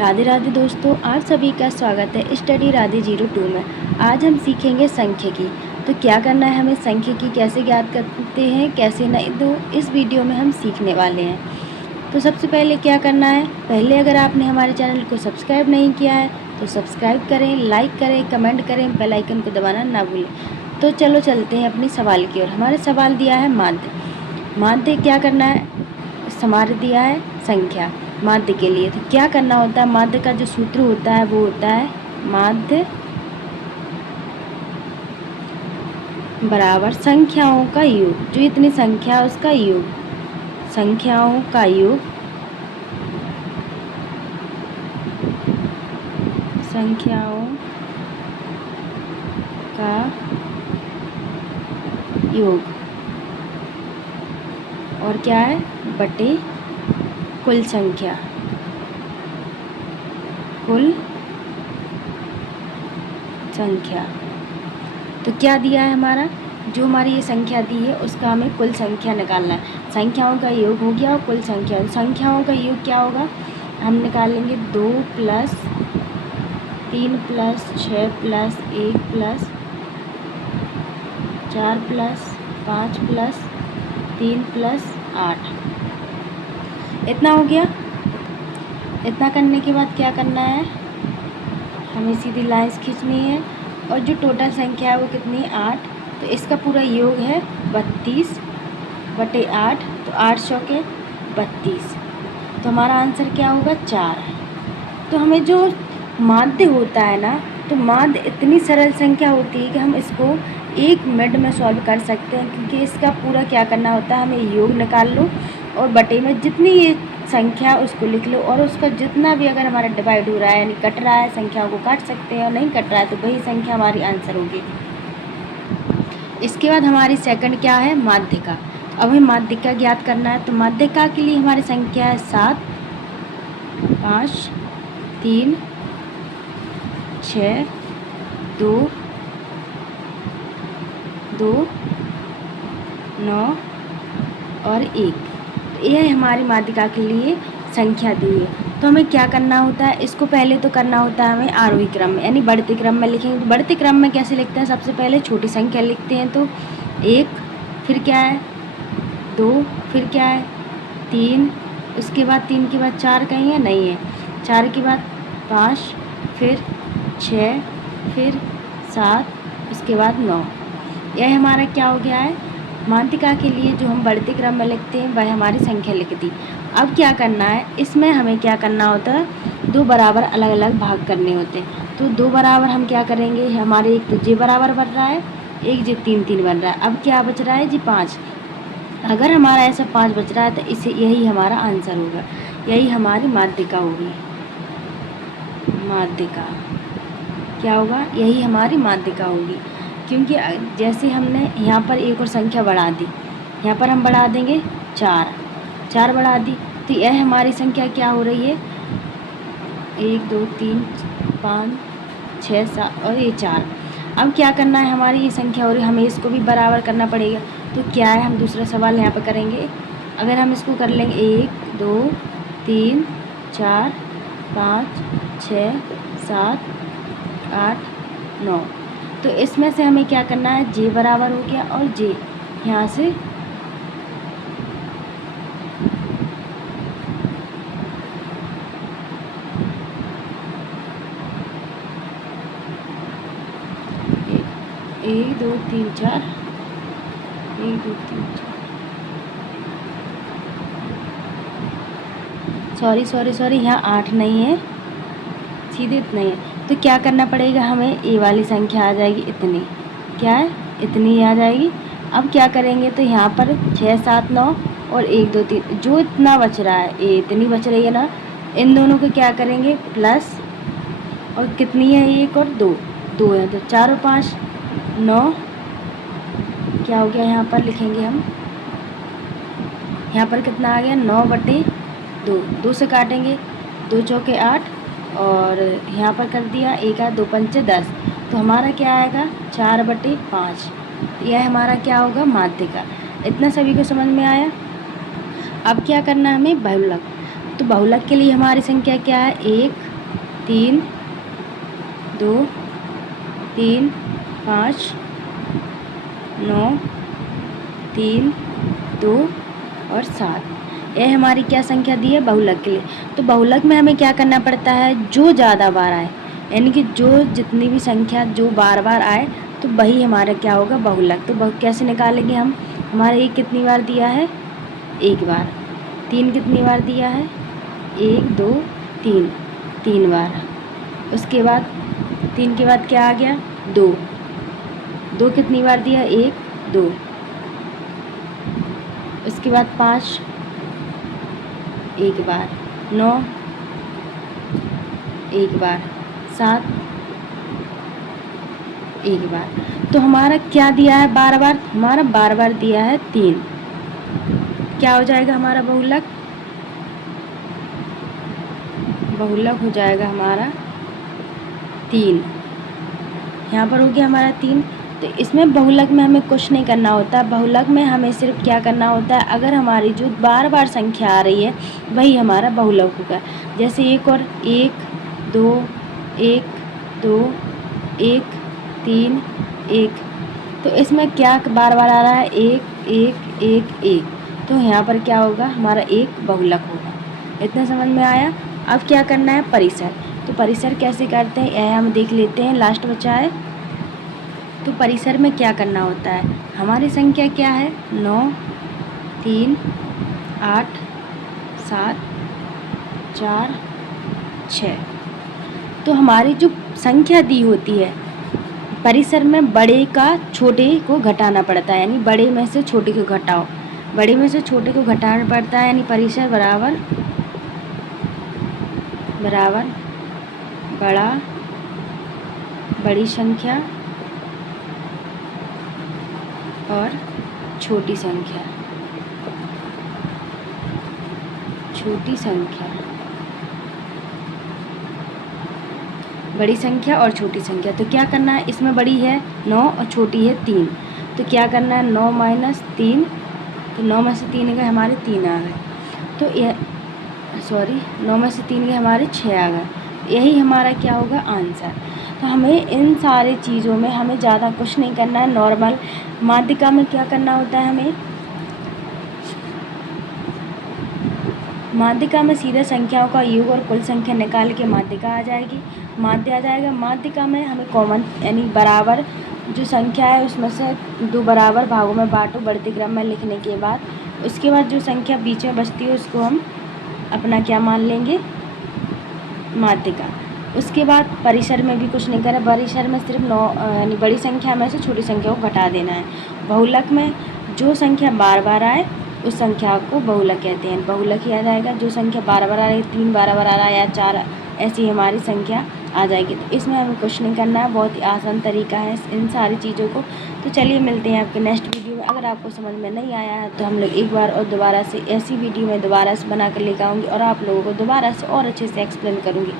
राधे राधे दोस्तों, आप सभी का स्वागत है स्टडी राधे 02 में। आज हम सीखेंगे सांख्यिकी। तो क्या करना है हमें, सांख्यिकी कैसे ज्ञात करते हैं, कैसे नहीं, तो इस वीडियो में हम सीखने वाले हैं। तो सबसे पहले क्या करना है, पहले अगर आपने हमारे चैनल को सब्सक्राइब नहीं किया है तो सब्सक्राइब करें, लाइक करें, कमेंट करें, बेल आइकन को दबाना ना भूलें। तो चलो चलते हैं अपनी सवाल की ओर। हमारे सवाल दिया है माध्य। माध्य क्या करना है, हमारे दिया है संख्या माध्य के लिए। तो क्या करना होता है, माध्य का जो सूत्र होता है वो होता है माध्य बराबर संख्याओं का योग, जो इतनी संख्या है उसका योग, संख्याओं का योग, संख्याओं का योग, और क्या है बटे कुल संख्या, कुल संख्या। तो क्या दिया है हमारा, जो हमारी ये संख्या दी है उसका हमें कुल संख्या निकालना है। संख्याओं का योग हो गया और कुल संख्या। संख्याओं का योग क्या होगा, हम निकालेंगे 2 + 3 + 6 + 1 + 4 + 5 + 3 + 8। इतना हो गया। इतना करने के बाद क्या करना है, हमें सीधी लाइंस खींचनी है और जो टोटल संख्या है वो कितनी है, 8। तो इसका पूरा योग है 32/8। तो 8 चौके 32। तो हमारा आंसर क्या होगा, 4। तो हमें जो माध्य होता है ना, तो माध्य इतनी सरल संख्या होती है कि हम इसको 1 मिनट में सॉल्व कर सकते हैं, क्योंकि इसका पूरा क्या करना होता है, हमें योग निकाल लो और बटे में जितनी ये संख्या उसको लिख लो, और उसका जितना भी अगर हमारा डिवाइड हो रहा है यानी कट रहा है, संख्याओं को काट सकते हैं, और नहीं कट रहा है तो वही संख्या हमारी आंसर होगी। इसके बाद हमारी सेकंड क्या है, माध्यिका। अब हमें माध्यिका ज्ञात करना है। तो माध्यिका के लिए हमारी संख्या है 7, 5, 3, 6, 2, 2, 9 और 1। तो यह हमारी माध्यिका के लिए संख्या दी है। तो हमें क्या करना होता है, इसको पहले तो करना होता है हमें आरोही क्रम में, यानी बढ़ते क्रम में लिखेंगे। तो बढ़ते क्रम में कैसे लिखते हैं, सबसे पहले छोटी संख्या लिखते हैं। तो 1, फिर क्या है 2, फिर क्या है 3, उसके बाद 3 के बाद 4 कहीं है, नहीं है, 4 के बाद 5, फिर 6, फिर 7, उसके बाद 9। यह हमारा क्या हो गया है, माध्यिका के लिए जो हम बढ़ते क्रम में लिखते हैं वह हमारी संख्या लिख दी। अब क्या करना है, इसमें हमें क्या करना होता है, 2 बराबर अलग अलग भाग करने होते हैं। तो 2 बराबर हम क्या करेंगे, हमारे एक तो जे बराबर बन रहा है, एक जे 3 3 बन रहा है। अब क्या बच रहा है जी 5। अगर हमारा ऐसा 5 बच रहा है तो इसे यही हमारा आंसर होगा, यही हमारी माध्यिका होगी। माध्यिका क्या होगा, यही हमारी माध्यिका होगी, क्योंकि जैसे हमने यहाँ पर एक और संख्या बढ़ा दी, यहाँ पर हम बढ़ा देंगे 4 बढ़ा दी, तो यह हमारी संख्या क्या हो रही है, 1 2 3 5 6 7 और ये 4। अब क्या करना है, हमारी ये संख्या हो रही है, हमें इसको भी बराबर करना पड़ेगा। तो क्या है, हम दूसरा सवाल यहाँ पर करेंगे। अगर हम इसको कर लेंगे 1 2 3 4 5 6 7 8 9, तो इसमें से हमें क्या करना है, जे बराबर हो गया और जे यहाँ से एक 2 3 4, 1 2 3 4, सॉरी यहाँ 8 नहीं है, सीधे इतना ही है। तो क्या करना पड़ेगा, हमें ए वाली संख्या आ जाएगी इतनी, क्या है इतनी आ जाएगी। अब क्या करेंगे, तो यहाँ पर 6 7 9 और 1 2 3, जो इतना बच रहा है, ए इतनी बच रही है ना, इन दोनों को क्या करेंगे प्लस, और कितनी है 1 और 2, 2 है, तो 4 और 5 9, क्या हो गया, यहाँ पर लिखेंगे हम, यहाँ पर कितना आ गया 9/2, 2 से काटेंगे, 2 चौके 8, और यहाँ पर कर दिया 1 2 पंचे 10। तो हमारा क्या आएगा 4/5। यह हमारा क्या होगा, माध्यिका। इतना सभी को समझ में आया। अब क्या करना है हमें, बहुलक। तो बहुलक के लिए हमारी संख्या क्या है, 1 3 2 3 5 9 3 2 और 7। यह हमारी क्या संख्या दी है बहुलक के लिए। तो बहुलक में हमें क्या करना पड़ता है, जो ज़्यादा बार आए, यानी कि जो जितनी भी संख्या जो बार बार आए तो वही हमारा क्या होगा बहुलक। तो कैसे निकालेंगे हम, हमारा 1 कितनी बार दिया है, 1 बार। 3 कितनी बार दिया है, 1 2 3, 3 बार। उसके बाद 3 के बाद क्या आ गया, 2, 2 कितनी बार दिया, 1 2। उसके बाद 5 1 बार, 9 1 बार, 7 1 बार। तो हमारा क्या दिया है बार बार, हमारा बार बार दिया है 3। क्या हो जाएगा हमारा बहुलक, बहुलक हो जाएगा हमारा 3। यहाँ पर हो गया हमारा 3। तो इसमें बहुलक में हमें कुछ नहीं करना होता, बहुलक में हमें सिर्फ क्या करना होता है, अगर हमारी जो बार बार संख्या आ रही है वही हमारा बहुलक होगा। जैसे एक और 1 2 1 2 1 3 1, तो इसमें क्या बार बार आ रहा है, 1 1 1 1, तो यहाँ पर क्या होगा, हमारा 1 बहुलक होगा। इतना समझ में आया। अब क्या करना है, परिसर। तो परिसर कैसे करते हैं यह हम देख लेते हैं, लास्ट बचा है। तो परिसर में क्या करना होता है, हमारी संख्या क्या है, 9 3 8 7 4 6। तो हमारी जो संख्या दी होती है परिसर में, बड़े का छोटे को घटाना पड़ता है, यानी बड़े में से छोटे को घटाओ, बड़े में से छोटे को घटाना पड़ता है, यानी परिसर बराबर बड़ा बड़ी संख्या और छोटी संख्या, छोटी संख्या, बड़ी संख्या और छोटी संख्या। तो क्या करना है, इसमें बड़ी है 9 और छोटी है 3, तो क्या करना है, 9 माइनस 3, तो 9 में से 3 गए हमारे 3 आ गए, तो यह 9 में से 3 गए हमारे 6 आ गए। यही हमारा क्या होगा आंसर। तो हमें इन सारे चीज़ों में हमें ज़्यादा कुछ नहीं करना है। नॉर्मल माध्यिका में क्या करना होता है, हमें माध्यिका में सीधे संख्याओं का योग और कुल संख्या निकाल के माध्यिका आ जाएगी, माध्य आ जाएगा। माध्यिका में हमें कॉमन यानी बराबर जो संख्या है उसमें से 2 बराबर भागों में बांटो बढ़ते क्रम में लिखने के बाद, उसके बाद जो संख्या बीच में बचती है उसको हम अपना क्या मान लेंगे, माध्यिका। उसके बाद परिसर में भी कुछ नहीं करें, परिसर में सिर्फ 9 यानी बड़ी संख्या में से छोटी संख्या को घटा देना है। बहुलक में जो संख्या बार बार आए उस संख्या को बहुलक कहते हैं, बहुलक ही आ जाएगा। जो संख्या बार बार आ रही, 3 बार बार आ रहा है या 4, ऐसी हमारी संख्या आ जाएगी। तो इसमें हमें कुछ नहीं करना है, बहुत ही आसान तरीका है इन सारी चीज़ों को। तो चलिए मिलते हैं आपके नेक्स्ट वीडियो में। अगर आपको समझ में नहीं आया है तो हम लोग एक बार और दोबारा से ऐसी वीडियो में दोबारा से बना कर लेकर आऊँगी और आप लोगों को दोबारा से और अच्छे से एक्सप्लेन करूँगी।